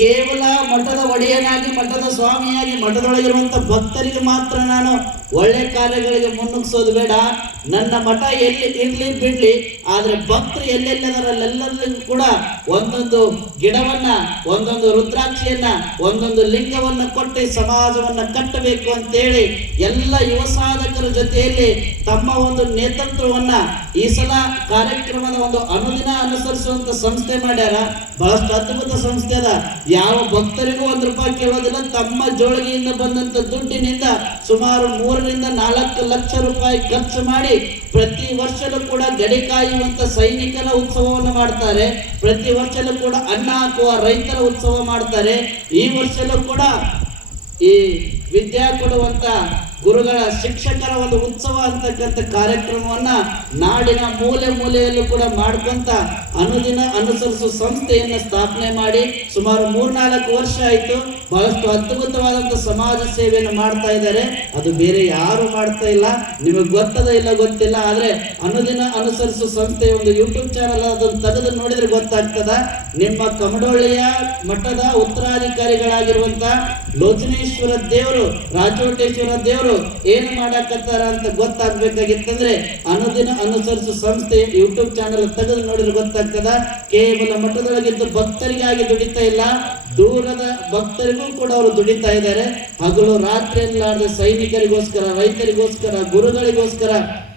ಕೇವಲ ಮಠದ ಒಡೆಯನಾಗಿ, ಮಠದ ಸ್ವಾಮಿಯಾಗಿ ಮಠದೊಳಗಿರುವಂತ ಭಕ್ತರಿಗೆ ಮಾತ್ರ ನಾನು ಒಳ್ಳೆ ಕಾರ್ಯಗಳಿಗೆ ಮುನ್ನುಗ್ಸೋದು ಬೇಡ. ನನ್ನ ಮಠ ಎಲ್ಲಿ ಇರ್ಲಿ ಬಿಡ್ಲಿ, ಆದ್ರೆ ಭಕ್ತರು ಎಲ್ಲೆಲ್ಲದರಲ್ಲೆಲ್ಲರಿಗೂ ಕೂಡ ಒಂದೊಂದು ಗಿಡವನ್ನ, ಒಂದೊಂದು ರುದ್ರಾಕ್ಷಿಯನ್ನ, ಒಂದೊಂದು ಲಿಂಗವನ್ನ ಕೊಟ್ಟು ಸಮಾಜವನ್ನ ಕಟ್ಟಬೇಕು ಅಂತೇಳಿ ಎಲ್ಲ ಯುವ ಸಾಧಕರ ಜೊತೆಯಲ್ಲಿ ತಮ್ಮ ಒಂದು ನೇತೃತ್ವವನ್ನ ಈ ಸಲ ಕಾರ್ಯಕ್ರಮದ ಒಂದು ಅನುದಿನ ಅನುಸರಿಸುವಂತ ಸಂಸ್ಥೆ ಮಾಡ್ಯಾರ. ಬಹಳಷ್ಟು ಅದ್ಭುತ ಸಂಸ್ಥೆ ಅದ. ಯಾವ ಭಕ್ತರಿಗೂ ಒಂದು ರೂಪಾಯಿ ಕೇಳೋದಿಲ್ಲ, ತಮ್ಮ ಜೋಳಿಗೆಯಿಂದ ಬಂದಂತ ದುಡ್ಡಿನಿಂದ ಸುಮಾರು ಮೂರರಿಂದ ನಾಲ್ಕು ಲಕ್ಷ ರೂಪಾಯಿ ಖರ್ಚು ಮಾಡಿ ಪ್ರತಿ ವರ್ಷಲೂ ಕೂಡ ಗಡಿ ಕಾಯುವಂತ ಸೈನಿಕರ ಉತ್ಸವವನ್ನು ಮಾಡ್ತಾರೆ. ಪ್ರತಿ ವರ್ಷಲೂ ಕೂಡ ಅನ್ನ ಹಾಕುವ ರೈತರ ಉತ್ಸವ ಮಾಡ್ತಾರೆ. ಈ ವರ್ಷಲೂ ಕೂಡ ಈ ವಿದ್ಯಾ ಕೊಡುವಂತ ಗುರುಗಳ ಶಿಕ್ಷಕರ ಒಂದು ಉತ್ಸವ ಅಂತಕ್ಕಂಥ ಕಾರ್ಯಕ್ರಮವನ್ನ ನಾಡಿನ ಮೂಲೆ ಮೂಲೆಯಲ್ಲೂ ಕೂಡ ಮಾಡ್ಕೊಂತ ಅನುದಿನ ಅನುಸರಿಸುವ ಸಂಸ್ಥೆಯನ್ನ ಸ್ಥಾಪನೆ ಮಾಡಿ ಸುಮಾರು ಮೂರ್ನಾಲ್ಕು ವರ್ಷ ಆಯ್ತು. ಬಹಳಷ್ಟು ಅದ್ಭುತವಾದಂತ ಸಮಾಜ ಸೇವೆಯನ್ನು ಮಾಡ್ತಾ ಇದ್ದಾರೆ. ಅದು ಬೇರೆ ಯಾರು ಮಾಡ್ತಾ ಇಲ್ಲ. ನಿಮಗೆ ಗೊತ್ತದ ಇಲ್ಲ ಗೊತ್ತಿಲ್ಲ, ಆದ್ರೆ ಅನುದಿನ ಅನುಸರಿಸುವ ಸಂಸ್ಥೆಯ ಒಂದು ಯೂಟ್ಯೂಬ್ ಚಾನಲ್ ಅದನ್ನು ತೆಗೆದು ನೋಡಿದ್ರೆ ಗೊತ್ತಾಗ್ತದ. ನಿಮ್ಮ ಕಮಡೊಳ್ಳಿಯ ಮಠದ ಉತ್ತರಾಧಿಕಾರಿಗಳಾಗಿರುವಂತ ಲೋಚನೇಶ್ವರ ದೇವರು, ರಾಜೋಟೇಶ್ವರ ದೇವರು ಏನು ಮಾಡಾಕತ್ತಾರ ಅಂತ ಗೊತ್ತಾಗ್ಬೇಕಾಗಿತ್ತಂದ್ರೆ ಅನುದಿನ ಅನುಸರಿಸುವ ಸಂಸ್ಥೆ ಯೂಟ್ಯೂಬ್ ಚಾನಲ್ ತೆಗೆದು ನೋಡಿದ್ರೆ ಗೊತ್ತಾಗ್ತದ. ಕೇವಲ ಮಠದೊಳಗಿದ್ದು ಭಕ್ತರಿಗಾಗಿ ದುಡಿತಾ ಇಲ್ಲ. ದೂರದ ಭಕ್ತರಿಗೂ ಕೂಡ ಅವರು ದುಡಿತಾ ಇದ್ದಾರೆ. ಹಗಲು ರಾತ್ರಿ ಎಲ್ಲಾರ್ದ ಸೈನಿಕರಿಗೋಸ್ಕರ, ರೈತರಿಗೋಸ್ಕರ, ಗುರುಗಳಿಗೋಸ್ಕರ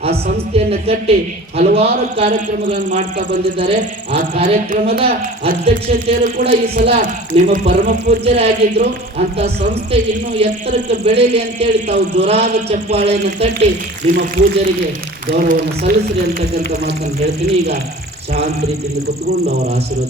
ಆ ಸಂಸ್ಥೆಯನ್ನು ಕಟ್ಟಿ ಹಲವಾರು ಕಾರ್ಯಕ್ರಮಗಳನ್ನು ಮಾಡ್ತಾ ಬಂದಿದ್ದಾರೆ. ಆ ಕಾರ್ಯಕ್ರಮದ ಅಧ್ಯಕ್ಷತೆಯರು ಕೂಡ ಈ ಸಲ ನಿಮ್ಮ ಪರಮ ಪೂಜ್ಯರೇ ಆಗಿದ್ರು. ಅಂತ ಸಂಸ್ಥೆ ಇನ್ನೂ ಎತ್ತರಕ್ಕೆ ಬೆಳೀಲಿ ಅಂತೇಳಿ ತಾವು ಜ್ವರಾದ ಚಪ್ಪಾಳೆಯನ್ನು ತಟ್ಟಿ ನಿಮ್ಮ ಪೂಜರಿಗೆ ಗೌರವವನ್ನು ಸಲ್ಲಿಸ್ರಿ ಅಂತಕ್ಕಂಥ ಮಾತನ್ನು ಹೇಳ್ತೀನಿ. ಈಗ ಶಾಂತ ರೀತಿಯಲ್ಲಿ ಕುತ್ಕೊಂಡು ಅವರ ಆಶೀರ್ವಾದ